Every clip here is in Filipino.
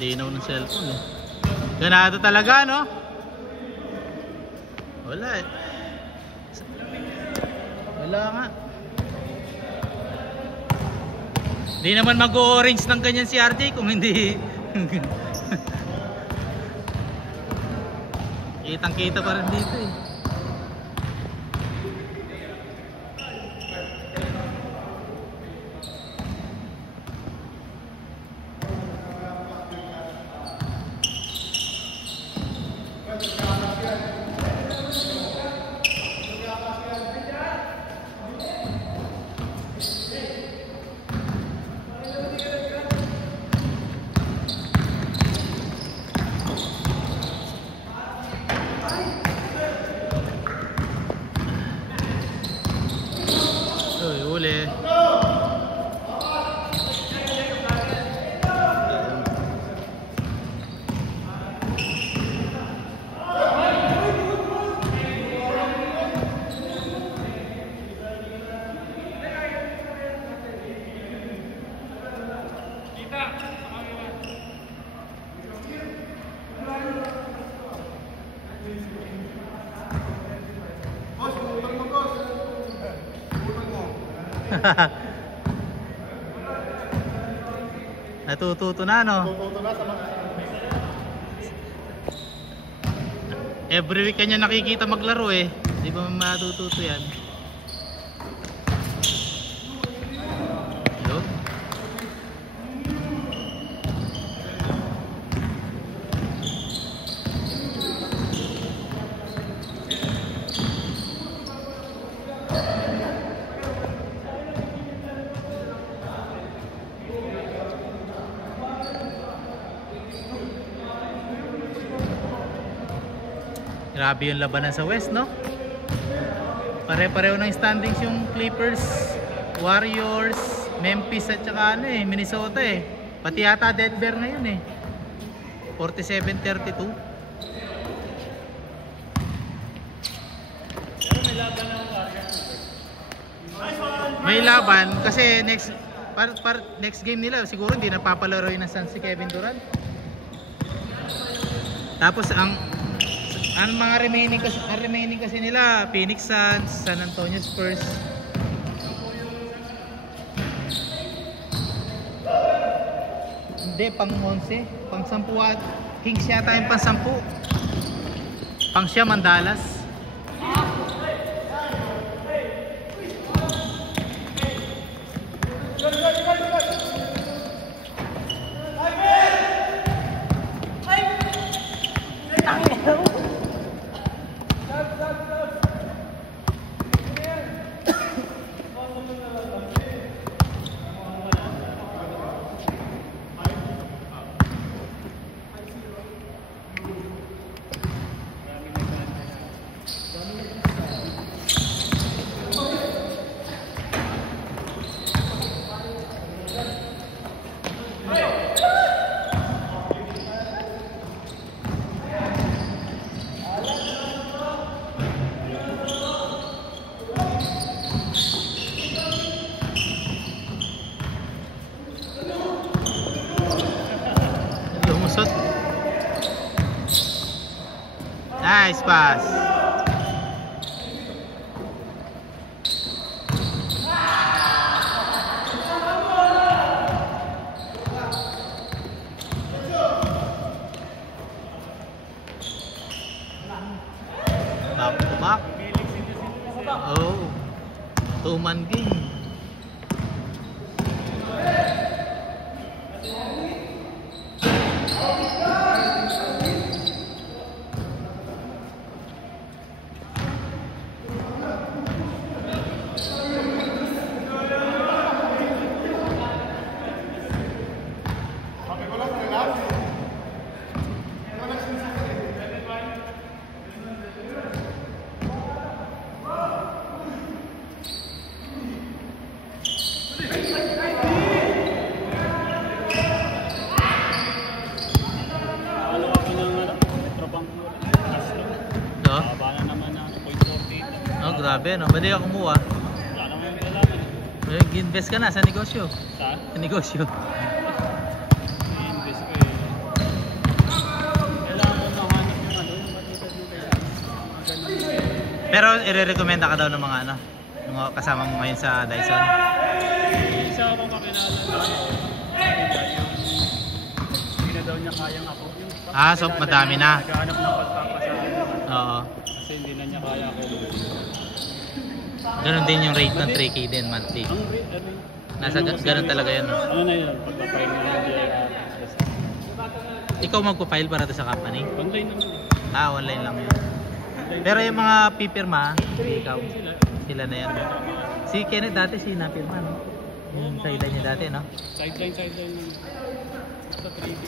Linaw ng cellphone eh. Ganado talaga, no? Wala eh. Wala nga. Di naman mag-orange ng ganyan si RJ kung hindi. Kitang kita pa rin dito eh. Uli. Natututo na, no? Natututo na sa mga... Every week kanya nakikita maglaro eh. Di ba matututo yan? Hello? Grabe yung labanan sa West, no? Pare-pareho ng standings yung Clippers, Warriors, Memphis at saka ano eh, Minnesota eh. Pati yata Denver ngayon eh. 47-32. May laban kasi next game nila siguro hindi napapalaro yun ng Suns si Kevin Durant. Tapos ang mga remaining kasi nila Phoenix Suns, San Antonio Spurs. Hindi, pang 11, pang 10 Kings yata yung pang 10. Pang siya Mandalas. Nice pass. Back to back. Oh, 2-man game. Grabe, no? Pwede ka kumuha. Wala naman yung kailangan. Invest ka na sa negosyo. Sa? Sa negosyo. I-invest ko eh. Pero i-recommenda ka daw ng mga ano, ng mga kasama mo ngayon sa Dyson. Isa ako makilala na hindi na daw niya kayang ako. Ah, so madami na. Naghahanap ng pagpapasahan. Oo. Kasi hindi na niya kaya ako. Ganun din yung rate ng 3K din monthly. Ang rate, ano? Nasa ganun talaga yun. No? Ano na yun? Pagpapain mo yung Ikaw magpa-file para to sa company? online naman. Ah, online lang yun. Pero yung mga pipirma, ikaw, sila na yan. Si Kenneth dati si napirma, no? Yung sideline niya dati, no? Sideline naman. Sa 3D.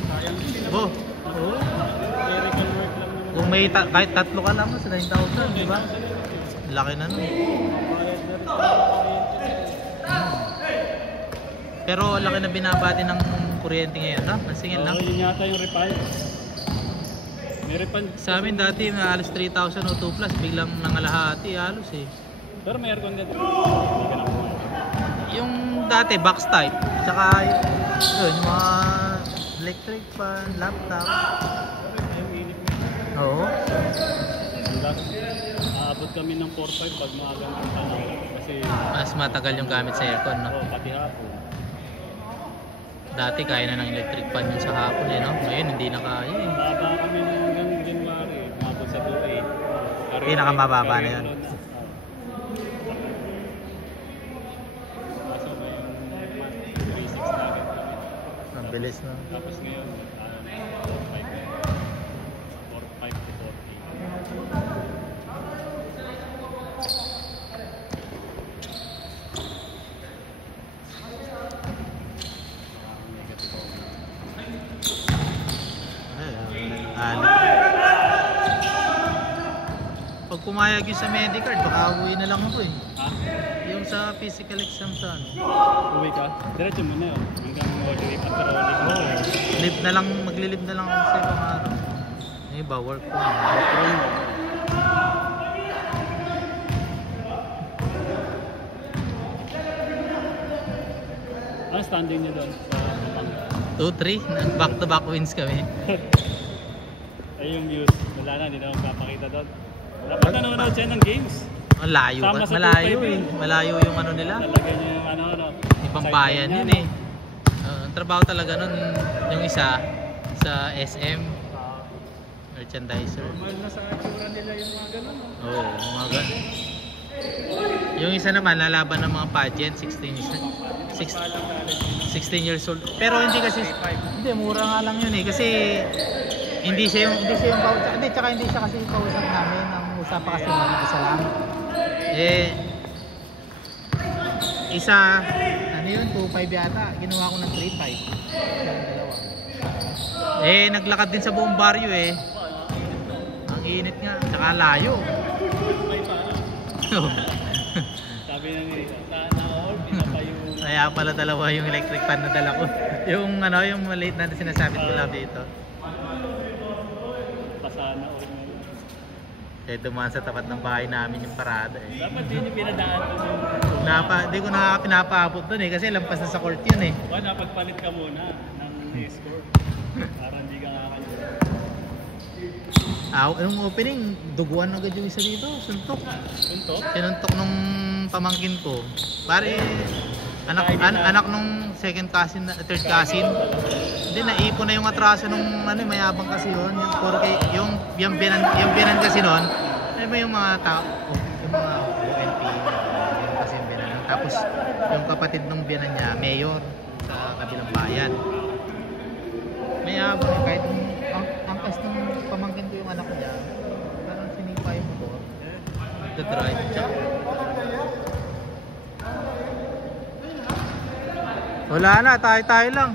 Sayang din Oh, naman. oh. Clerical work lang naman. Kung may kahit tatlo ka lang sa 9,000, di ba? Laki na nun. Pero laki na binabati ng kuryente ngayon, no? Nasingil lang. Yun yata yung refund. May refund. Sa amin dati, halos 3,000 o 2 plus, biglang nangalahati, halos eh. Pero may aircon dito. Hindi ka na kumain. Yung dati, box type, tsaka yun, yung mga electric fan, laptop. Yung init. Oo. Aabot kami ng 4-5 pag maagang ng tanong. Kasi, Mas matagal yung gamit sa aircon, no? pati hapon. Dati kaya na ng electric fan yung sa hapon eh, no? Ngayon hindi na kaya eh. Baba kami ng hanggang January. Umabot sa 2.8. Pinakamababa na yun. Kaso may 3.6 na agad kami. Ang bilis, no? Tapos ngayon, 4.5 na. 4.5 to 4.8. Pag pumayag yung sa Medicard, baka uwi na lang ako eh. Ha? Yung sa physical exam sa ano. Uwi ka? Diretso mo na yun. Hanggang mag-leave at rolling. Oo. Live na lang, magli-live na lang ako sa ibang araw. Yung iba, work from home. Ano standing niyo doon sa Pampanga? 2-3, back-to-back wins kami. Ay yung views. Wala na, hindi na magpapakita doon. Dapat nanonood siya ng games. Ang layo, Sama sa malayo 2-5 eh. eh. Malayo yung ano nila. Talaga niya yung ano. Ibang side bayan niya, yun no? eh. Ang trabaho talaga nun, yung isa sa SM, merchandiser. Normal na sa atsura nila yung mga ganun. No? Oo, mga ganun. Yung isa naman, lalaban ng mga pageant, 16 years old. Pero hindi kasi, hindi, mura nga lang yun eh. Kasi hindi siya yung kausap. Hindi, tsaka hindi siya kasi yung kausap namin. Ang usapa kasi isa lang. Eh, isa, ano yun, 2.5 yata. Ginawa ko ng 3.5. Yung dalawa. Eh, naglakad din sa buong baryo eh. Ang init nga, tsaka layo. May paano? Sabi na nila, na-orb, pa yung... Kaya pala dalawa yung electric fan na dala ko. Yung ano, yung maliit na sinasabi ko lang dito. Pasana o yun. Kaya dumaan sa tapat ng bahay namin yung parada eh. Dapat din yung pinadaan ko yung... Hindi ko na pinapaabot dun eh kasi lampas na sa court yun eh. Wala, pagpalit ka muna ng score. Para hindi ka kakalimutan. Nung opening, duguan agad yung isa dito. Suntok. Suntok? Sinuntok nung pamangkin ko. Pare, anak nung second cousin, third cousin. Hindi, naipon na yung atraso nung ano, mayabang kasi yun. Yung 4K, yung biyanan kasi nun. Ano ba yung mga tao? Yung mga ONP. Yung kasi yung biyanan. Tapos, yung kapatid nung biyanan niya, mayor sa kabilang bayan. Mayabang eh, kahit ang angkas ng pamangkin ko yung anak niya, parang sinipa yung motor. Nagda-drive siya. Wala na, tayo lang.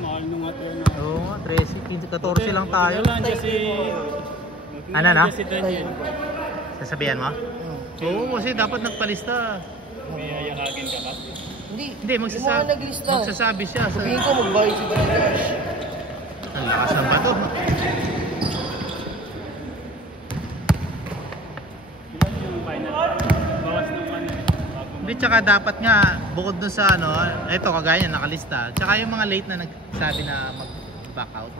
Mahal nung ato na. Oo nga, 13, 15, 14 lang tayo. Wala dyan si... Ano na? Si Daniel. Sasabihan mo? Oo, kasi dapat nagpalista. May ayakagin ka ba? Hindi, Yung mga naglista. magsasabi siya. Sabihin ko magbayad si Brother. Ang lakas ng bato. Ilan yung final? Bawas ng ano eh. Hindi, tsaka dapat nga, bukod dun sa ano, eto kagaya nakalista. Tsaka yung mga late na nagsabi na back out.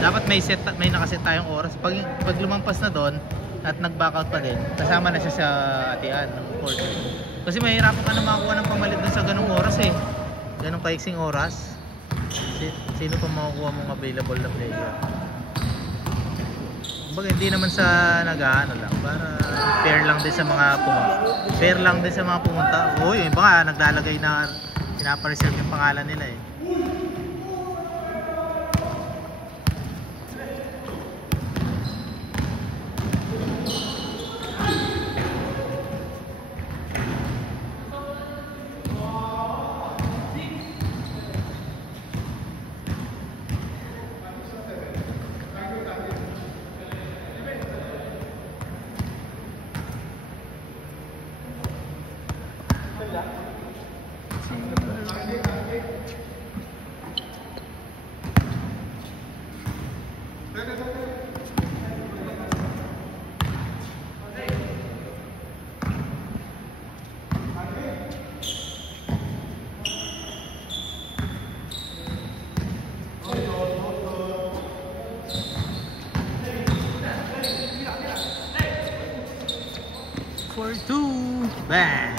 Dapat may nakaset tayong oras. Pag lumampas na doon at nag-back out pa din, kasama na siya sa atian ng court. Kasi mahirapan ka na makakuha ng pamalit doon sa ganung oras eh. Ganung kaiksing oras. Sino pa makukuha mong available na player? Kumbaga hindi naman sa nag-ano lang, para fair lang din sa mga pumunta. Fair lang din sa mga pumunta. Oo, yung iba nga naglalagay na pinapareserve yung pangalan nila eh. For 2, bang!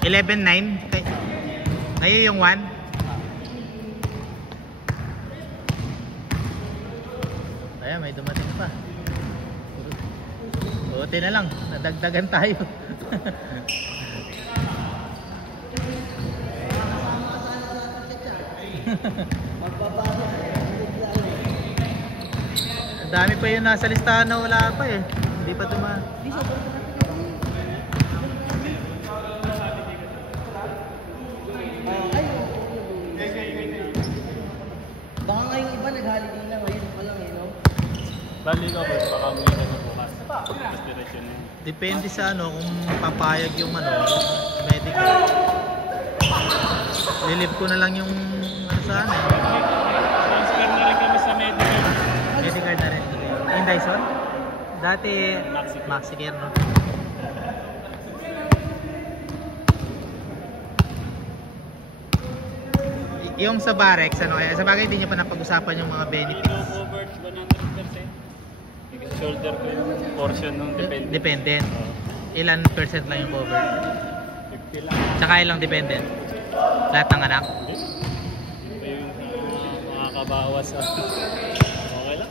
$11-9. Ngayon yung 1. Ayan, may dumating pa. Buti na lang, nadagdagan tayo. Ang dami pa yun nasa listahan na wala pa eh. Hindi pa dumaan. Baka nga yung iba naghaliday na ngayon pa lang eh, no? Bali ka boss, baka muli ka na bukas. Destination na yun. Depende sa ano kung papayag yung medical. Lilive ko na lang yung saan eh. Transfer na rin kami sa medical. Medical na rin. Yung Dyson? Dati Maxicare no? Yung sa Barex, ano kaya? Sa bagay hindi nyo pa napag-usapan yung mga benefits. Covered 100%. Shoulder ko yung portion nung dependent. Dependent. Ilan percent lang yung covered? 50 lang. Tsaka ilang dependent? Lahat ng anak? Yung makakabawas sa... Okay lang.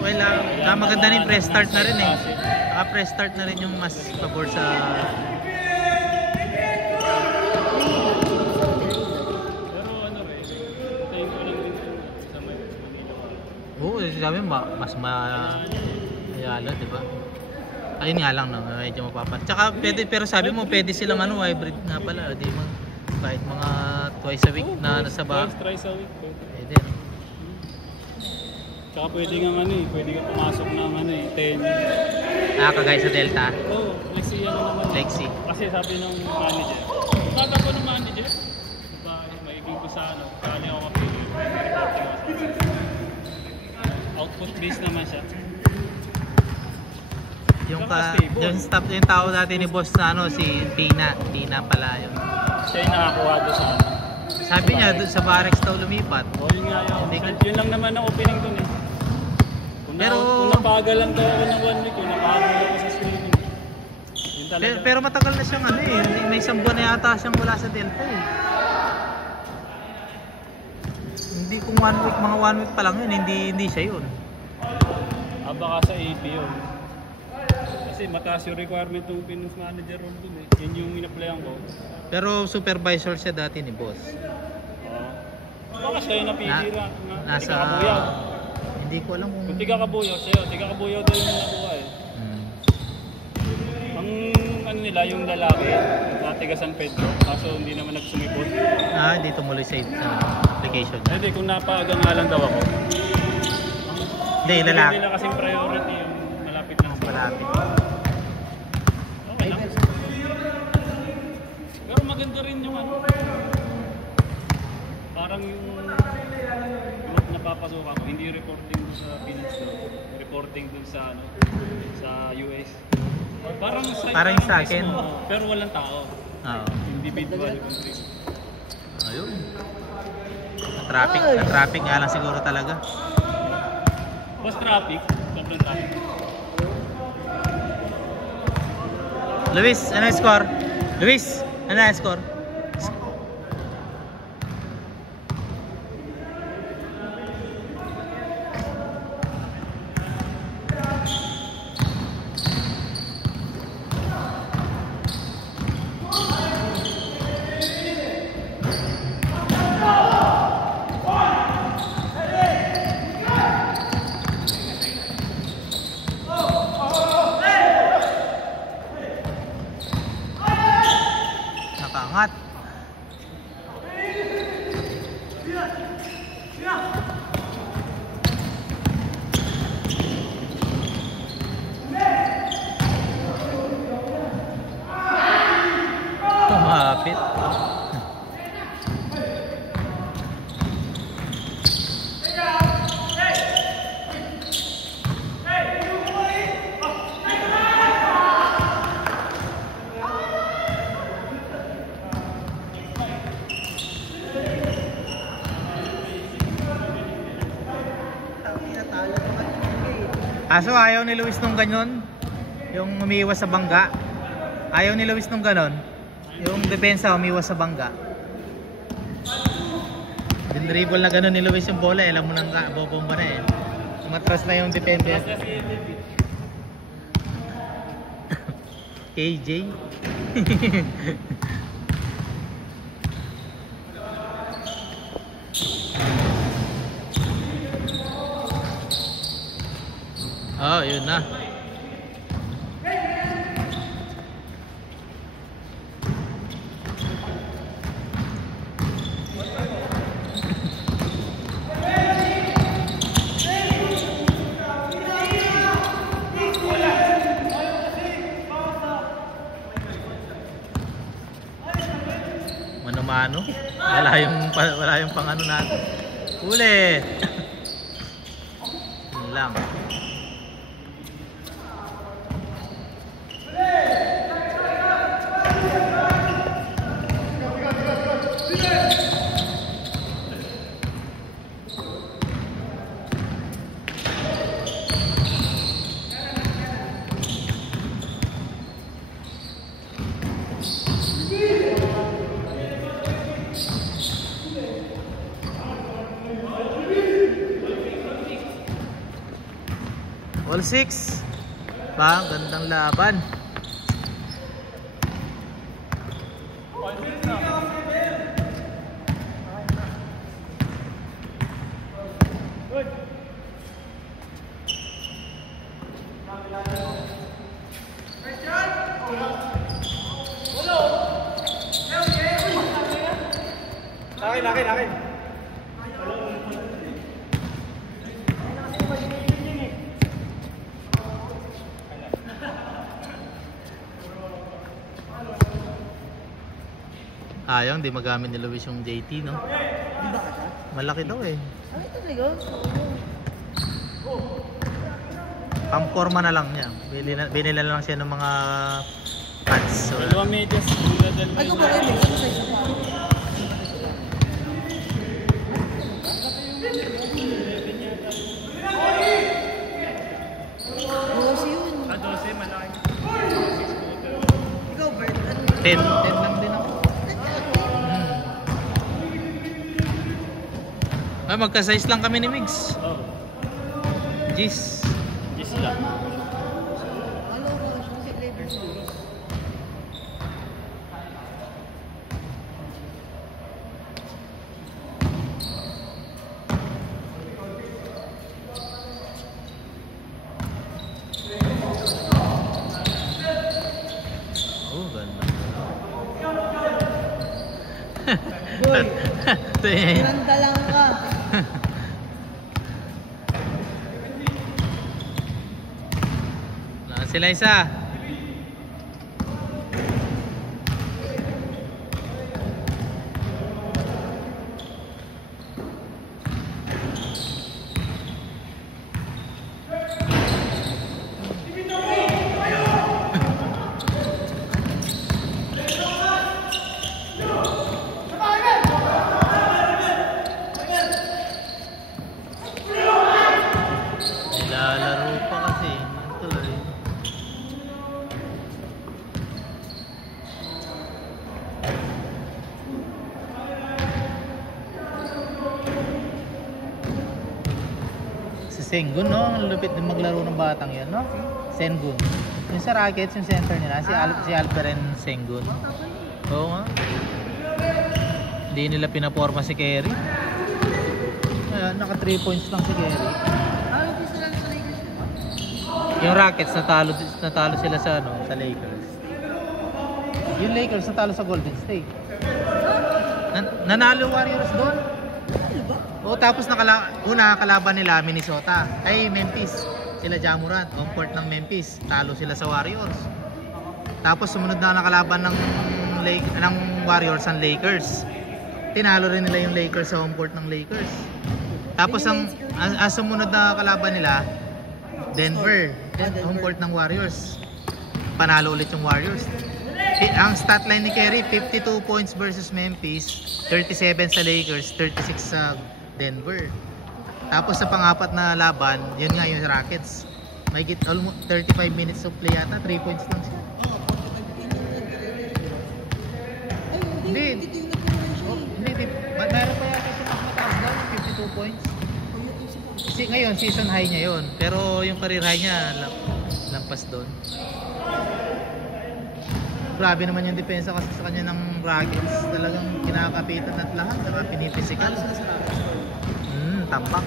Okay lang. Maganda rin press start na rin eh. Press start na rin yung mas pabor sa... Pero ano rin, tayo ko lang din sa Manila. Oo, sabi mas mayalo, di ba? Ayun nga lang, no, medyo mapapat. Tsaka pwede, pero sabi mo pwede silang hybrid nga pala, di ba? Kahit mga twice a week na nasa ba? Twice a week. Pwede. Tsaka pwede nga pwede ka pumasok ng 10. Kagaya sa Delta. Oo, Lexi yan naman. Lexi. Kasi sabi ng manager, sabi ko ng manager, diba, maiging ko sa kali ako kapili, output based naman siya. Yung staff, yung tao natin ni boss na si Tina pala yun. Siya yung nakakuha doon sa Sabi niya doon sa Barex daw lumipat. O yun nga yun. Yun lang naman ang opening doon eh. Kung napagal lang daw ako ng 1 week, kung napagal ako sa streaming. Yun talaga. Pero matagal na siyang may isang buwan na yata siyang wala sa Delta eh. Hindi kung 1 week, mga 1 week pa lang yun, hindi siya yun. Baka sa AP yun. Kasi mataas yung requirement ng finance manager role dun eh. Yun yung in-applyan ko. Pero supervisor siya dati ni boss. Baka siya yung napili Nasa... Kabuyaw. Hindi ko alam kung... Kung tiga-kabuyaw siya, tiga-kabuyaw daw yung nakuha eh. Ang nila, yung lalaki, natiga San Pedro, kaso hindi naman nagsumipot. Hindi tumuloy sa application niya. Hindi, kung napaga nga lang daw ako. Hindi, lalaki. Hindi nila kasing priority yung malapit lang sa malapit. Okay lang. Pero maganda rin yung parang yung napapasukan ko, hindi reporting dun sa Pinas, reporting dun sa sa US. Parang sa akin. Pero walang tao. Oo. Individual. Ayun. Na-traffic nga lang siguro talaga. Boss, traffic. Sobrang traffic. Luis, ano yung score? Luis, ano yung score? Nakaangat. Tumapit. Aso ayaw ni Luis nung ganyan, yung umiiwas sa bangga. Ayaw ni Luis nung ganon, yung depensa umiiwas sa bangga. Dinribble na ganon ni Luis yung bola, alam mo nang bobomba na eh. Matras na yung defender. KJ. Oh, yun na. Mano-mano. Wala yung pang-ano natin. Uli. Yun lang. All 6. Bang, gandang laban. Laki. Ayaw, hindi magamit ni Luis yung JT, no? Di ba ka siya? Malaki daw eh. Ano talaga? Pamporma na lang niya. Binila lang siya ng mga pads. So, Dalawang medyas. Ay, kung bakit may ano sa isa pa? Boss yun. 12, malaki. Ikaw, Bert, ano? 10 lang din ako. Ah, magka-size lang kami ni Migs. Oh. Jeez. Yes lang. Ano ba? Si Clever. Oh, ganda. Boy, Tingnan. ganda lang ka. Sila isa. Sengun, no? Ang lupit din maglaro ng batang yan, no? Sengun. Yung sa Rockets, yung center nila, si Alperen Sengun. Oo nga. Hindi nila pinaporma si Kerry. Ayan, naka 3 points lang si Kerry. Yung Rockets, natalo sila sa, ano, sa Lakers. Yung Lakers, natalo sa Golden State. Nanalo Warriors doon. O tapos una kalaban nila Minnesota ay Memphis, sila Ja Morant, home court ng Memphis, talo sila sa Warriors. Tapos sumunod na nakalaban ng Warriors ang Lakers, tinalo rin nila yung Lakers sa home court ng Lakers. Tapos ang sumunod na kalaban nila Denver, home court ng Warriors, panalo ulit yung Warriors. Ang stat line ni Kerry, 52 points versus Memphis, 37 sa Lakers, 36 sa Denver. Tapos sa pang-apat na laban, yun nga yung Rockets. May almost 35 minutes of play yata, 3 points lang siya. Hindi. Meron pa yata siya mataas daw, 52 points. Ngayon, season high niya yun. Pero yung career high niya, lampas doon. Grabe naman yung depensa kasi sa kanya ng Rockets. Talagang kinakapitan at lahat. Diba? Pinipisikal. Tambak.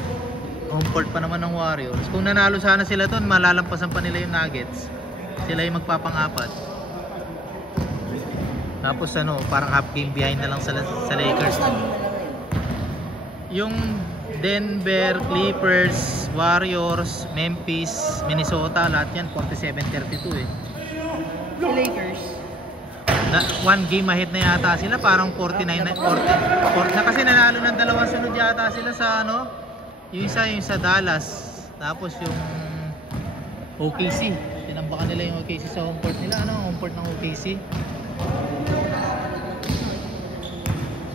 Home court pa naman ng Warriors. Kung nanalo sana sila doon, malalampasan pa nila yung Nuggets. Sila yung magpapang-apat. Tapos ano, parang half game behind na lang sa Lakers. Yung Denver, Clippers, Warriors, Memphis, Minnesota, lahat yan 47-32 eh. Lakers. One game ahead na yata sila, parang 49 na 40 na kasi nanalo ng dalawang sunod yata sila sa ano, yung isa yung sa Dallas, tapos yung OKC, tinambakan nila yung OKC sa home court nila, ano, home court ng OKC.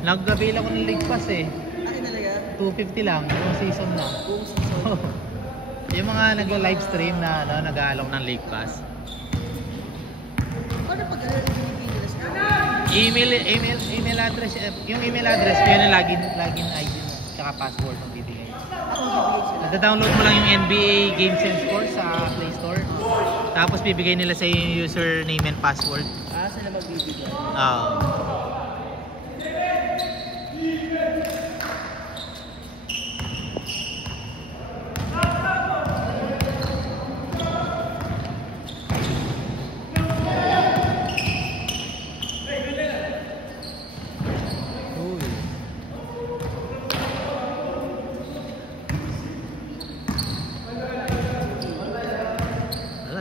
Naggabil ako ng League Pass eh. Akin talaga? 250 lang, yung season lang. Yung mga nagla-live stream na ano, nag-aalok ng League Pass. Paano pag email address, yung email address yun yung login ID mo, tsaka password mo bibigay. Nada-download mo lang yung NBA Games and Scores sa Play Store. Tapos bibigay nila sa yung username and password. Sila magbibigay?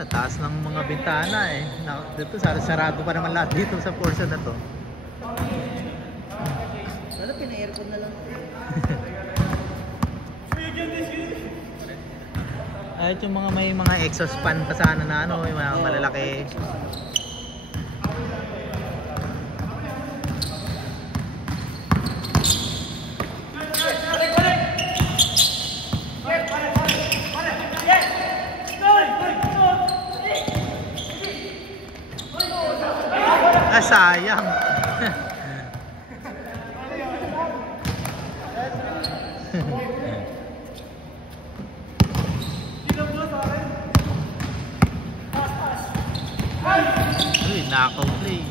Taas ng mga bintana eh. Dito sarado pa naman lahat dito sa portion na to. Wala, pina-aircon na lang. Ayun yung may mga exhaust fan pa sana na ano, yung mga malalaki. Sayang. Uy, knockout play.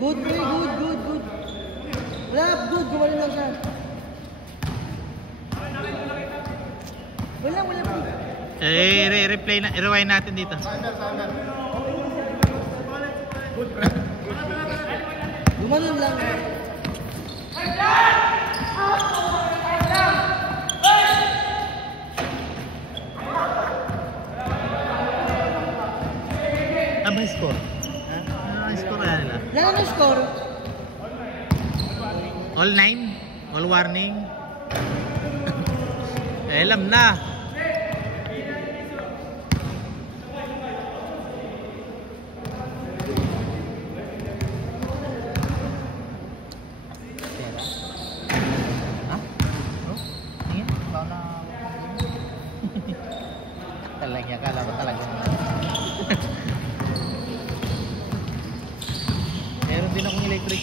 Good. Wala, good. Gumano lang siya. Wala. Rewind natin dito. Gumano lang. Ano score? Ano score kaya nila? Wala na score. All 9? All warning? Alam na.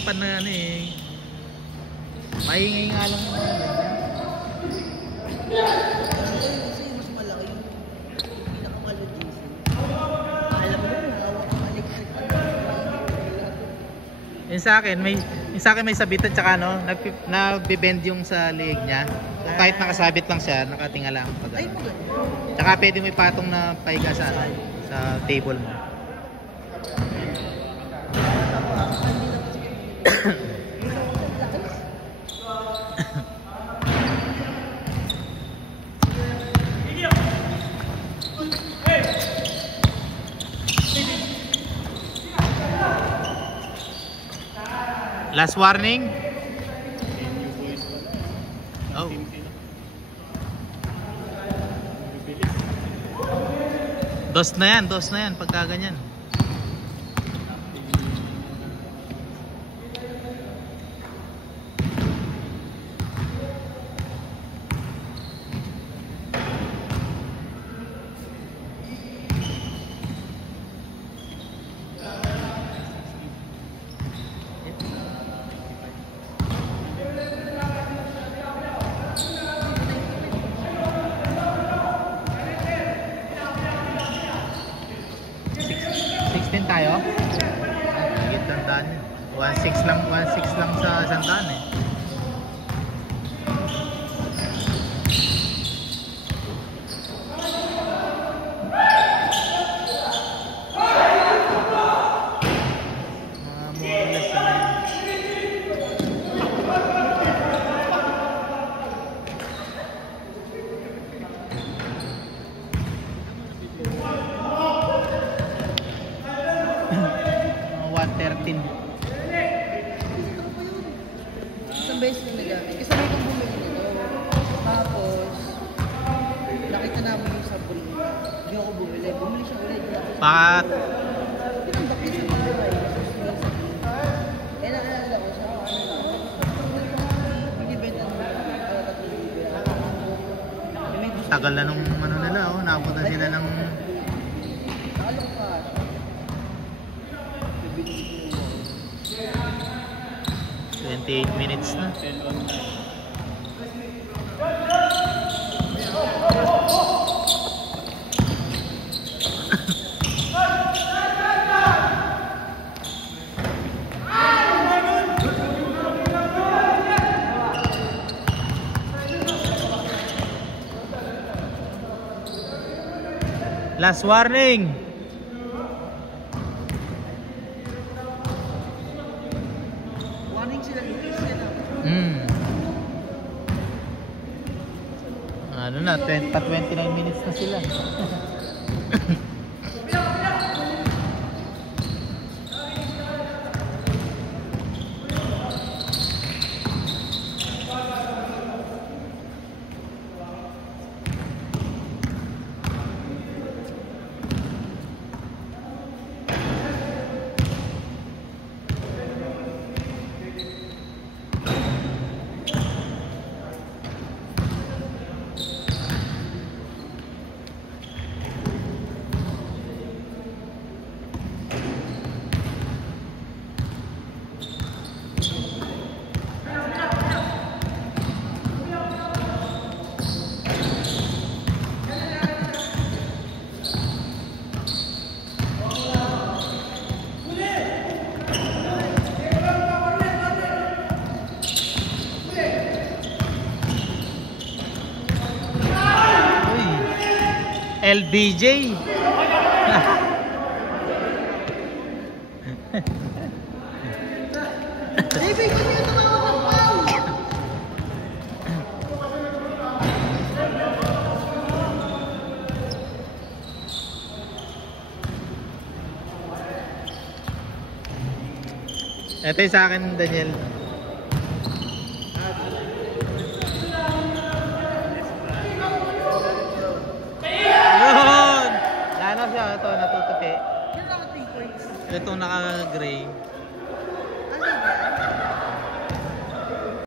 Japan na ano eh. Maingay nga lang yung mga ganyan. Kasi mas malaki yung pinakamalod din sa'yo. Alam mo, hawak ang electric pa. Yung sa akin may sabitan tsaka no, nagbe-bend yung sa leeg niya. So, kahit nakasabit lang siya, nakatingala ang pag Ay, ano. maganda. Tsaka pwede may patong na pahiga sa ano, sa table mo. Last warning. Oh. Dos na yan pagka ganyan. Tayo? Higit tandaan yun. 1.6 lang sa sandaan eh. More or less Isang beses na nagamit. Kasi may kang bumili nito. Tapos, nakita namin yung sabon. Hindi ako bumili. Bumili siya ulit. Bakit? Tinambak niya sa bahay. Eh, naalala ko siya. Binibenta mo. Tagal na nung ano nila oh, naabutan sila ng Nakalok pa. Bibili ko. 28 minutes na. Last warning. Warning sila. Ano na, 29 minutes na sila. LBJ. Baby, kung sino tumawag ng pao? Ito yung sa akin, Daniel. Yun! Lano siya, ito natutupi. Yan ako 3 points. Ito naka-gray.